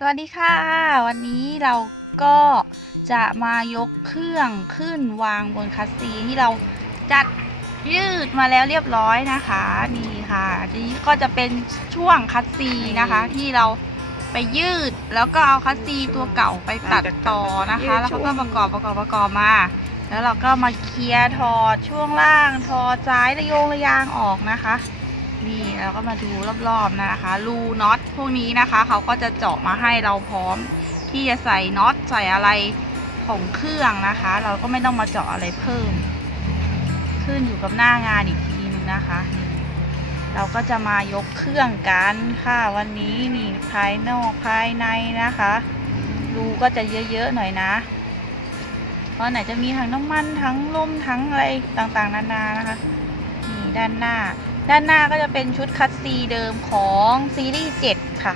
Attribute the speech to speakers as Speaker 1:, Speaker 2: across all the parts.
Speaker 1: สวัสดีค่ะ วันนี้เราก็จะมายกเครื่องขึ้นวางบนคัสซีที่เราจัดยืดมาแล้วเรียบร้อยนะคะนี่ค่ะทีนี้ก็จะเป็นช่วงคัสซีนะคะ ที่เราไปยืดแล้วก็เอาคัสซีตัวเก่าไปตัดต่อนะคะ แล้วเขาก็ประกอบประกอบประกอบมา แล้วเราก็มาเคลียร์ถอดช่วงล่างถอดซ้ายระโยงระยางออกนะคะ นี่เราก็มาดูรอบๆนะคะรูน็อต พวกนี้นะคะเขาก็จะเจาะมาให้เราพร้อม ที่จะใส่น็อตใส่อะไรของเครื่องนะคะ เราก็ไม่ต้องมาเจาะอะไรเพิ่ม ขึ้นอยู่กับหน้างานอีกทีนึงนะคะ เราก็จะมายกเครื่องกันค่ะวันนี้นี่ภายนอกภายในนะคะรูก็จะเยอะๆหน่อยนะเพราะไหนจะมีทั้งน้ำมันทั้งลมทั้งอะไรต่างๆ นานานะคะนี่ด้านหน้า ด้านหน้าก็จะเป็นชุดคัสซีเดิมของซีรีส์ 7 ค่ะ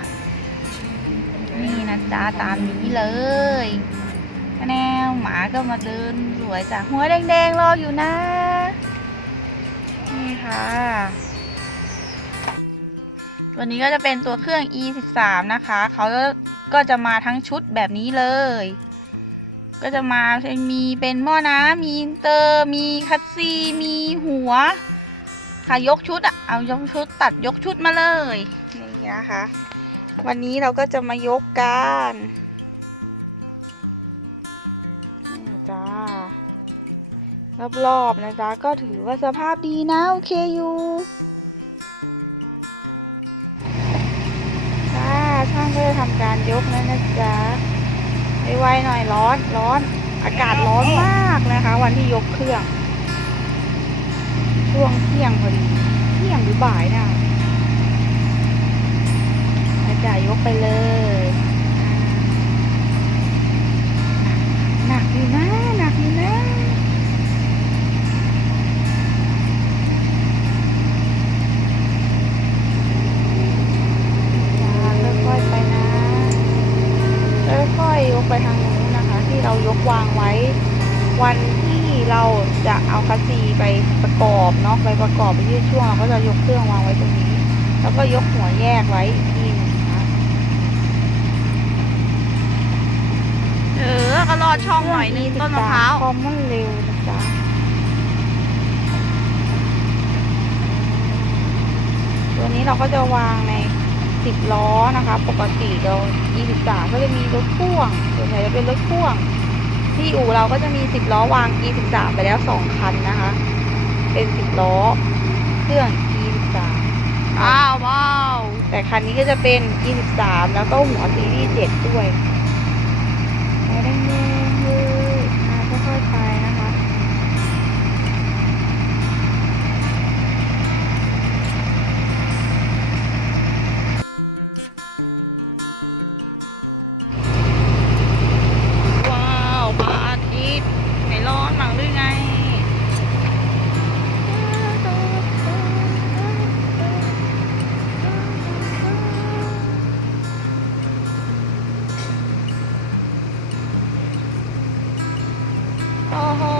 Speaker 1: นี่นะจ๊ะ ตามนี้เลยแนวหมาก็มาเดินสวยจ้ะหัวแดงๆรออยู่นะ นี่ค่ะตัวนี้ก็จะเป็นตัวเครื่อง e 1 3นะคะ เขาก็จะมาทั้งชุดแบบนี้เลย ก็จะมามีเป็นหม้อน้ำมีอินเตอร์ มีคัตซีมีหัว ยกชุดอะเอายกชุดตัดยกชุดมาเลยนี่นะคะ วันนี้เราก็จะมายกกันนี่จ้ารอบๆนะจ๊ะก็ถือว่าสภาพดีนะโอเคอยู่จ้าช่างก็จะทำการยกแล้วนะจ๊ะไวๆหน่อยร้อนร้อนอากาศร้อนมากนะคะ วันที่ยกเครื่อง ช่วงเที่ยงพอดี เที่ยงหรือบ่ายนะอาจารย์ยกไปเลยหนักอยู่นะหนักอยู่นะค่อยๆไปนะค่อยๆยกไปทางนู้นนะคะ ที่เรายกวางไว้วันที่ เราจะเอาคัสซีไปประกอบเนาะไปประกอบไปยืดช่วงเราก็จะยกเครื่องวางไว้ตรงนี้ แล้วก็ยกหัวแยกไว้อีกทีหนึงนะคะเออก็รอดช่องหน่อยนึงต้นมะพร้าวคอมมันเร็วนะจ๊ะตัวนี้เราก็จะวางใน10ล้อนะคะ ปกติเรา23ก็จะมีรถพ่วงส่วนใหญ่จะเป็นรถพ่วง ที่อู่เราก็จะมี10ล้อวาง E13 ไปแล้ว2คันนะคะ เป็น10ล้อเครื่อง E13 ว้าวว้าว แต่คันนี้ก็จะเป็น E13 แล้วก็หัวซีรีส์7ด้วยหัวแดงๆเลย โ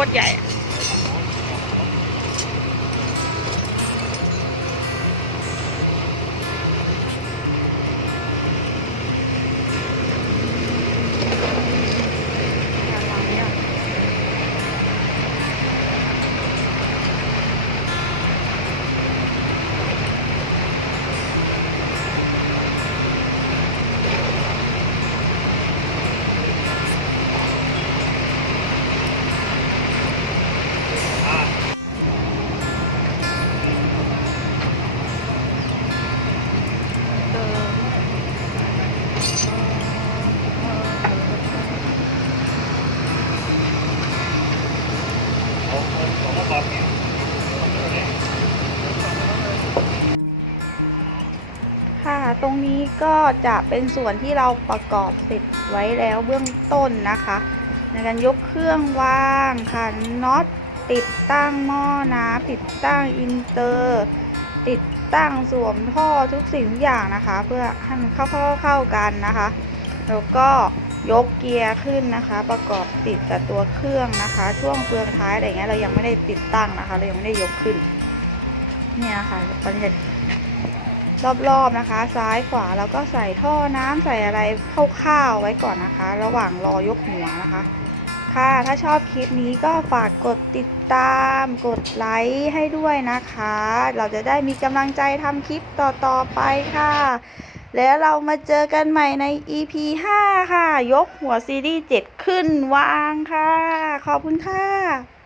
Speaker 1: คตรใหญ่ ตรงนี้ก็จะเป็นส่วนที่เราประกอบเสร็จไว้แล้วเบื้องต้นนะคะ ในการยกเครื่องวางค่ะน็อตติดตั้งหม้อน้ำติดตั้งอินเตอร์ ติดตั้งสวมท่อทุกสิ่งทุกอย่างนะคะ เพื่อให้มันเข้าเข้าเข้ากันนะคะ แล้วก็ยกเกียร์ขึ้นนะคะ ประกอบติดกับตัวเครื่องนะคะ ช่วงเฟืองท้ายอะไรเงี้ยเรายังไม่ได้ติดตั้งนะคะ เรายังไม่ได้ยกขึ้น เนี่ยค่ะตอนนี้ รอบๆนะคะ ซ้ายขวาแล้วก็ใส่ท่อน้ำใส่อะไรคร่าวๆไว้ก่อนนะคะ ระหว่างรอยกหัวนะคะ ค่ะถ้าชอบคลิปนี้ก็ฝากกดติดตาม กดไลค์ให้ด้วยนะคะ เราจะได้มีกำลังใจทำคลิปต่อๆไปค่ะ แล้วเรามาเจอกันใหม่ใน EP 5 ค่ะ ยกหัวซีรีส์7ขึ้นวางค่ะ ขอบคุณค่ะ